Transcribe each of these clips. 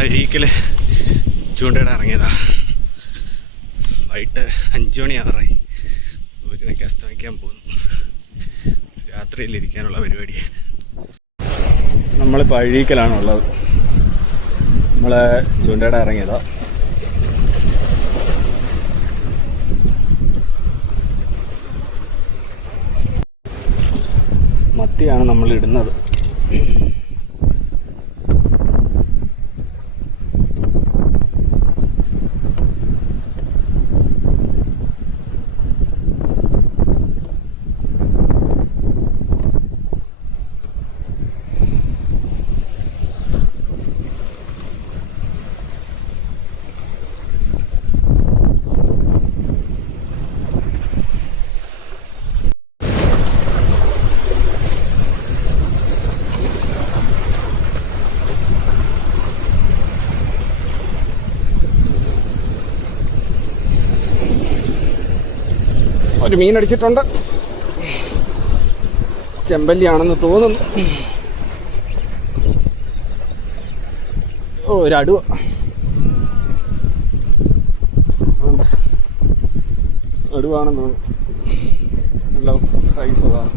അഴീക്കൽ ചൂണ്ടയിടാൻ ഇറങ്ങിയതാ. വൈകിട്ട് അഞ്ച് മണിയാറായി സൂര്യനൊക്കെ അസ്തമിക്കാൻ പോകുന്നു. രാത്രിയിൽ ഇരിക്കാനുള്ള പരിപാടി. നമ്മളിപ്പോൾ അഴീക്കലാണുള്ളത് നമ്മൾ ചൂണ്ടയിടാൻ ഇറങ്ങിയതാ. മത്തിയാണ് നമ്മൾ ഇടുന്നത്. ഒരു മീൻ അടിച്ചിട്ടുണ്ട്. ചെമ്പല്ലിയാണെന്ന് തോന്നുന്നു. ഓ ഒരു അടുവ. അടുവാണെന്ന് തോന്നുന്നു. നല്ല സൈസ് അതാണ്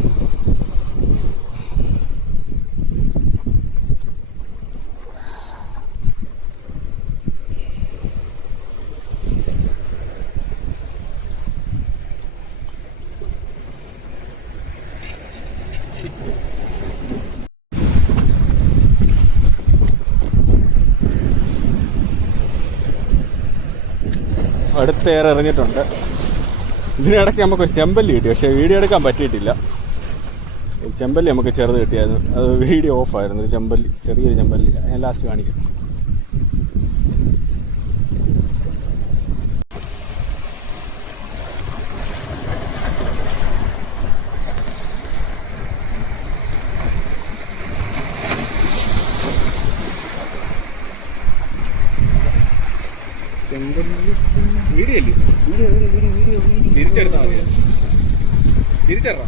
അടുത്തേറെ ഇറങ്ങിയിട്ടുണ്ട്. ഇതിനിടയ്ക്ക് നമുക്കൊരു ചെമ്പല്ലി കിട്ടി പക്ഷേ വീഡിയോ എടുക്കാൻ പറ്റിയിട്ടില്ല. ചെമ്പല്ലി നമുക്ക് ചെറുത് കിട്ടിയായിരുന്നു. അത് വീഡിയോ ഓഫായിരുന്നു ഒരു ചെമ്പല്ലി ചെറിയൊരു ചെമ്പല്ലി. ഞാൻ ലാസ്റ്റ് കാണിക്കാം. വീഡിയോ അല്ലേ തിരിച്ചെടുത്താൽ മതി തിരിച്ചെടാ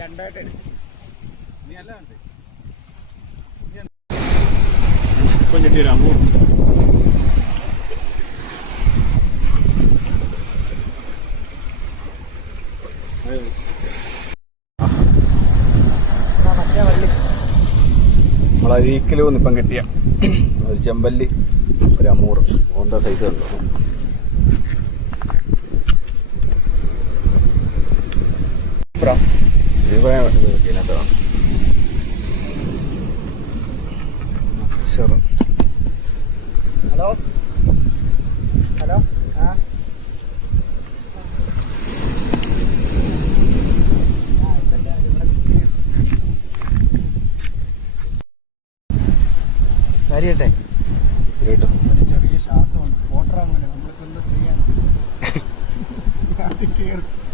രണ്ടായിട്ട് നീ അല്ല കൊഞ്ചിട്ട് ഒരു നമ്മൾ അരീക്കലും ഒന്നിപ്പം കിട്ടിയ. ഒരു ചെമ്പല്ലി ഒരു അമൂറ്. ഓന്റെ സൈസ് ഉണ്ട് ഹലോ കാര്യട്ടെ കേട്ടോ. ചെറിയ ശ്വാസമുണ്ട് ഓട്ടറാ മോനെ നമ്മളിപ്പോ എന്താ കേറി